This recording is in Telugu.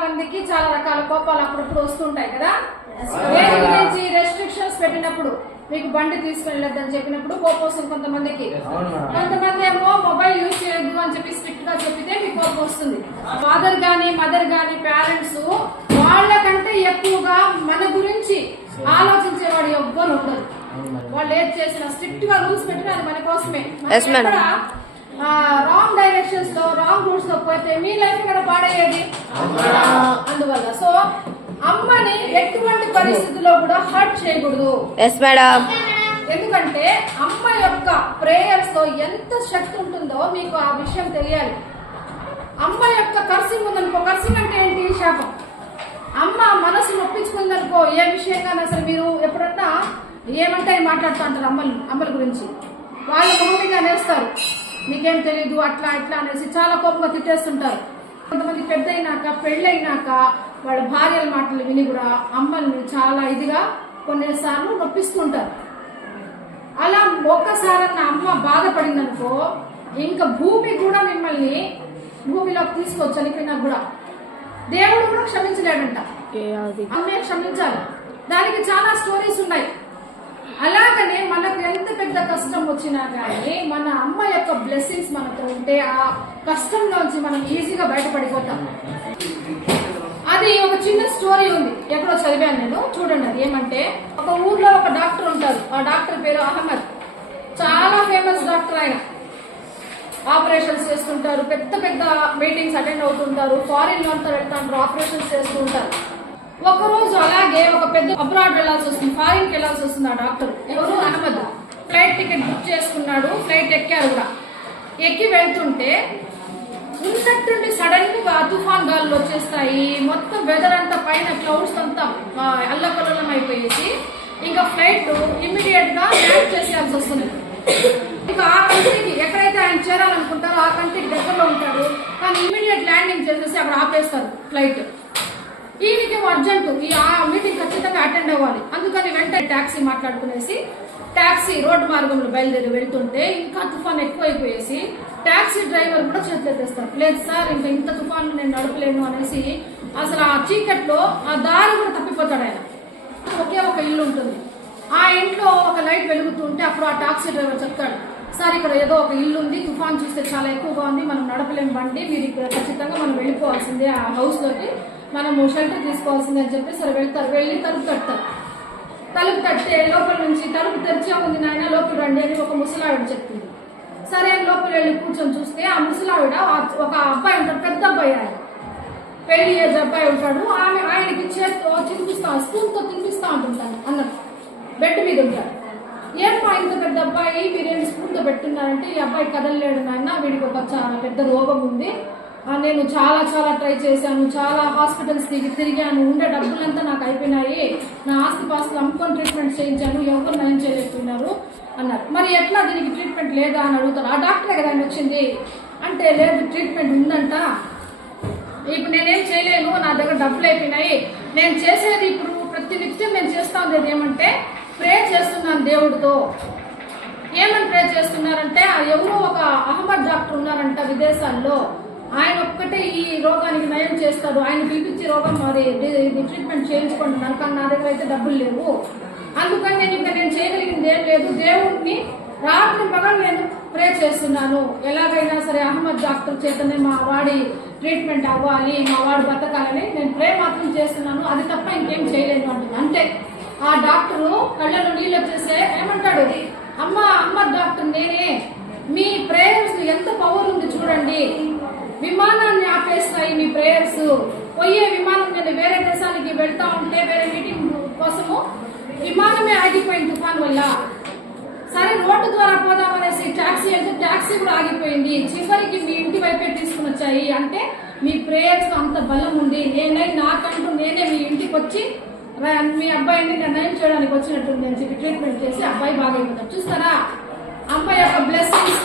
మందికి చాలా రకాల కోపాలు అప్పుడప్పుడు వస్తుంటాయి కదా? దేని గురించి రెస్ట్రిక్షన్స్ పెట్టినప్పుడు మీకు బండి తీసుకెళ్ళొద్దని చెప్పినప్పుడు కోపం వస్తుంది కొంతమందికి. కొంతమంది ఏమో మొబైల్ యూజ్ చేయొద్దు అని చెప్పి స్ట్రిక్ట్గా చెప్పితే మీకు కోపం వస్తుంది. ఫాదర్ గాని మదర్ గాని పేరెంట్స్ వాళ్ళకంటే ఎక్కువగా మన గురించి ఆలోచించేవాడు ఎవ్వరు ఉండదు వాళ్ళు ఏది చేసిన స్ట్రిక్ట్గా రూల్స్ పెట్టిన అది మన కోసమే. రాంగ్ డైరెక్షన్స్ లో రాంగ్ రూట్స్లో పోతే మీ లైఫ్ కూడా పాడయ్యేది. అందువల్ల. సో అమ్మని ఎటువంటి పరిస్థితుల్లో కూడా హర్ట్ చేయకూడదు. ఎస్ మేడం ఎందుకంటే అమ్మ యొక్క ప్రేయర్స్తో ఎంత శక్తి ఉంటుందో మీకు ఆ విషయం తెలియాలి. అమ్మ యొక్క కర్సింగ్ ఉందనుకో కర్సింగ్ అంటే ఏంటి? శాపం. అమ్మ మనసు నొప్పించుకుందనుకో ఏ విషయంగానే అసలు మీరు ఎప్పుడన్నా ఏమంటే మాట్లాడుతూ అంటారు అమ్మలు అమ్మల గురించి. వాళ్ళు మొహమిగా అనేస్తారు మీకేం తెలియదు అట్లా ఇట్లా అనేసి చాలా కోపంగా తిట్టేస్తుంటారు. కొంతమంది పెద్ద అయినాక పెళ్ళైనాక వాళ్ళ భార్యల మాటలు విని కూడా అమ్మల్ని చాలా ఇదిగా కొన్నిసార్లు నొప్పిస్తుంటారు. అలా ఒక్కసారన్న అమ్మ బాధపడిందనుకో ఇంకా భూమి కూడా మిమ్మల్ని భూమిలోకి తీసుకోవచ్చు చనిపోయినా కూడా? దేవుడు కూడా క్షమించలేడంట. అమ్మే క్షమించాలి. దానికి చాలా స్టోరీస్ ఉన్నాయి. అలాగనే మనకు ఎంత పెద్ద కష్టం వచ్చినా కానీ మన అమ్మ యొక్క బ్లెస్సింగ్స్ మనతో ఉంటే ఆ కష్టంలోంచి మనం ఈజీగా బయటపడిపోతాం. అది ఒక చిన్న స్టోరీ ఉంది. ఎక్కడో చదివాను నేను. చూడండి అది ఏమంటే ఒక ఊర్లో ఒక డాక్టర్ ఉంటారు ఆ డాక్టర్ పేరు అహ్మద్. చాలా ఫేమస్ డాక్టర్ ఆయన. ఆపరేషన్స్ చేస్తుంటారు. పెద్ద పెద్ద మీటింగ్స్ అటెండ్ అవుతుంటారు. ఫారిన్లో అంతా వెళ్తాంటారు ఆపరేషన్స్ చేస్తుంటారు. ఒక రోజు అలాగే ఒక పెద్ద అబ్రాడ్ వెళ్ళాల్సి వస్తుంది ఫారిన్కి వెళ్ళాల్సి వస్తుంది ఆ డాక్టర్ ఎవరు అహ్మద్ ఫ్లైట్ టికెట్ బుక్ చేసుకున్నాడు ఫ్లైట్ ఎక్కారు కూడా. ఎక్కి వెళ్తుంటే ఉన్నట్టుండి సడన్గా తుఫాన్ గాలులు వచ్చేస్తాయి మొత్తం వెదర్ అంతా పైన క్లౌడ్స్ అంతా ఆ, అల్లకల్లోలం అయిపోయేసి ఇంకా ఫ్లైట్ ఇమ్మీడియట్గా ల్యాండ్ చేసేయాల్సి వస్తుంది. ఇంకా ఆ కంట్రీకి ఎక్కడైతే ఆయన చేరాలనుకుంటారో ఆ కంట్రీకి దగ్గరలో ఉంటాడు. కానీ ఇమ్మీడియట్ ల్యాండింగ్ చేసేసి అక్కడ ఆపేస్తారు ఫ్లైట్ ఈయనకి అర్జెంట్ ఈ ఆ మీటింగ్ ఖచ్చితంగా అటెండ్ అవ్వాలి. అందుకని వెంటనే ట్యాక్సీ మాట్లాడుకునేసి ట్యాక్సీ రోడ్డు మార్గంలో బయలుదేరి వెళ్తుంటే ఇంకా తుఫాన్ ఎక్కువైపోయేసి ట్యాక్సీ డ్రైవర్ కూడా చేతులెత్తేస్తారు లేదు సార్ ఇంకా ఇంత తుఫాన్ నేను నడపలేను అనేసి అసలు ఆ చీకట్లో ఆ దారి కూడా తప్పిపోతాడు ఆయన. ఒకే ఒక ఇల్లు ఉంటుంది. ఆ ఇంట్లో ఒక లైట్ వెలుగుతుంటే అప్పుడు ఆ టాక్సీ డ్రైవర్ చెప్తాడు సార్ ఇక్కడ ఏదో ఒక ఇల్లు ఉంది తుఫాన్ చూస్తే చాలా ఎక్కువగా ఉంది మనం నడపలేము బండి మీరు ఇక్కడ ఖచ్చితంగా మనం వెళ్ళిపోవాల్సిందే ఆ హౌస్లోకి మనం మనము షెల్టర్ తీసుకోవాల్సిందే అని చెప్పి సరే వెళ్తారు. వెళ్ళి తలుపు తడతారు తలుపు తట్టే లోపల నుంచి తలుపు తెరిచే ఉంది నాయన లోపల రండి అని ఒక ముసలావిడ చెప్పింది. సరే లోపల వెళ్ళి కూర్చొని చూస్తే ఆ ముసలావిడ ఒక అబ్బాయి ఉంటాడు పెద్ద అబ్బాయి ఆయన. పెళ్ళి ఏజ్ అబ్బాయి ఉంటాడు. ఆమె ఆయనకి చేతితో తినిపిస్తా స్పూన్తో తినిపిస్తా ఉంటుంటాను అన్నట్టు. బెడ్ మీద ఉంటాడు. ఏమో ఇంత పెద్ద అబ్బాయి? మీరేం స్పూన్తో పెట్టున్నారంటే ఈ అబ్బాయి కదలలేడు నాయన వీడికి ఒక చాలా పెద్ద రోగం ఉంది. నేను చాలా చాలా ట్రై చేశాను. చాలా హాస్పిటల్స్ తిరిగి తిరిగాను. ఉండే డబ్బులంతా నాకు అయిపోయినాయి. నా ఆస్తిపాస్తులు అమ్ముకొని ట్రీట్మెంట్ చేయించాను. ఎవరు నయం చేయలేకున్నారు అన్నారు. మరి ఎట్లా దీనికి ట్రీట్మెంట్ లేదా అని అడుగుతారు. ఆ డాక్టరే కదా ఆయన వచ్చింది. అంటే లేదు ట్రీట్మెంట్ ఉందంట. ఇప్పుడు నేనేం చేయలేను. నా దగ్గర డబ్బులు అయిపోయినాయి. నేను చేసేది ఇప్పుడు ప్రతి నిత్యం నేను చేస్తా ఉండేది ఏమంటే ప్రే చేస్తున్నాను దేవుడితో. ఏమని ప్రే చేస్తున్నారంటే ఎవరో ఒక అహ్మద్ డాక్టర్ ఉన్నారంట విదేశాల్లో. ఆయన ఒక్కటే ఈ రోగానికి నయం చేస్తాడు. ఆయన పిలిపించి రోగం మరి ఇది ట్రీట్మెంట్ చేయించుకుంటున్నాను కానీ నా దగ్గర అయితే డబ్బులు లేవు. అందుకని నేను ఇంకా నేను చేయగలిగింది ఏం లేదు. దేవుడిని రాత్రి పగలు నేను ప్రే చేస్తున్నాను. ఎలాగైనా సరే అహ్మద్ డాక్టర్ చేతనే మా వాడి ట్రీట్మెంట్ అవ్వాలి మా వాడు బతకాలని నేను ప్రే మాత్రం చేస్తున్నాను. అది తప్ప ఇంకేం చేయలేదు అంటుంది అంతే. ఆ డాక్టరు కళ్ళలో నీళ్ళు వచ్చేసే ఏమంటాడు? అమ్మ అమ్మ డాక్టర్ నేనే. మీ ప్రేయర్స్ ఎంత పవర్ ఉంది చూడండి. విమానాన్ని ఆపేస్తాయి మీ ప్రేయర్స్ పోయే విమానం నేను వేరే దేశానికి వెళ్తా ఉంటే వేరే మీటింగ్ కోసము విమానమే ఆగిపోయింది తుఫాన్ వల్ల. సరే రోడ్డు ద్వారా పోదాం అనేసి ట్యాక్సీ వెళ్తే ట్యాక్సీ కూడా ఆగిపోయింది. చివరికి మీ ఇంటి వైపే తీసుకుని వచ్చాయి. అంటే మీ ప్రేయర్స్ అంత బలం ఉంది. నేనై నాకంటూ నేనే మీ ఇంటికి వచ్చి మీ అబ్బాయిని నిర్ణయం చేయడానికి వచ్చినట్టుంది. అని చెప్పి ట్రీట్మెంట్ చేసి అబ్బాయి బాగైపోతాడు చూస్తారా? అమ్మాయి యొక్క బ్లెస్సింగ్స్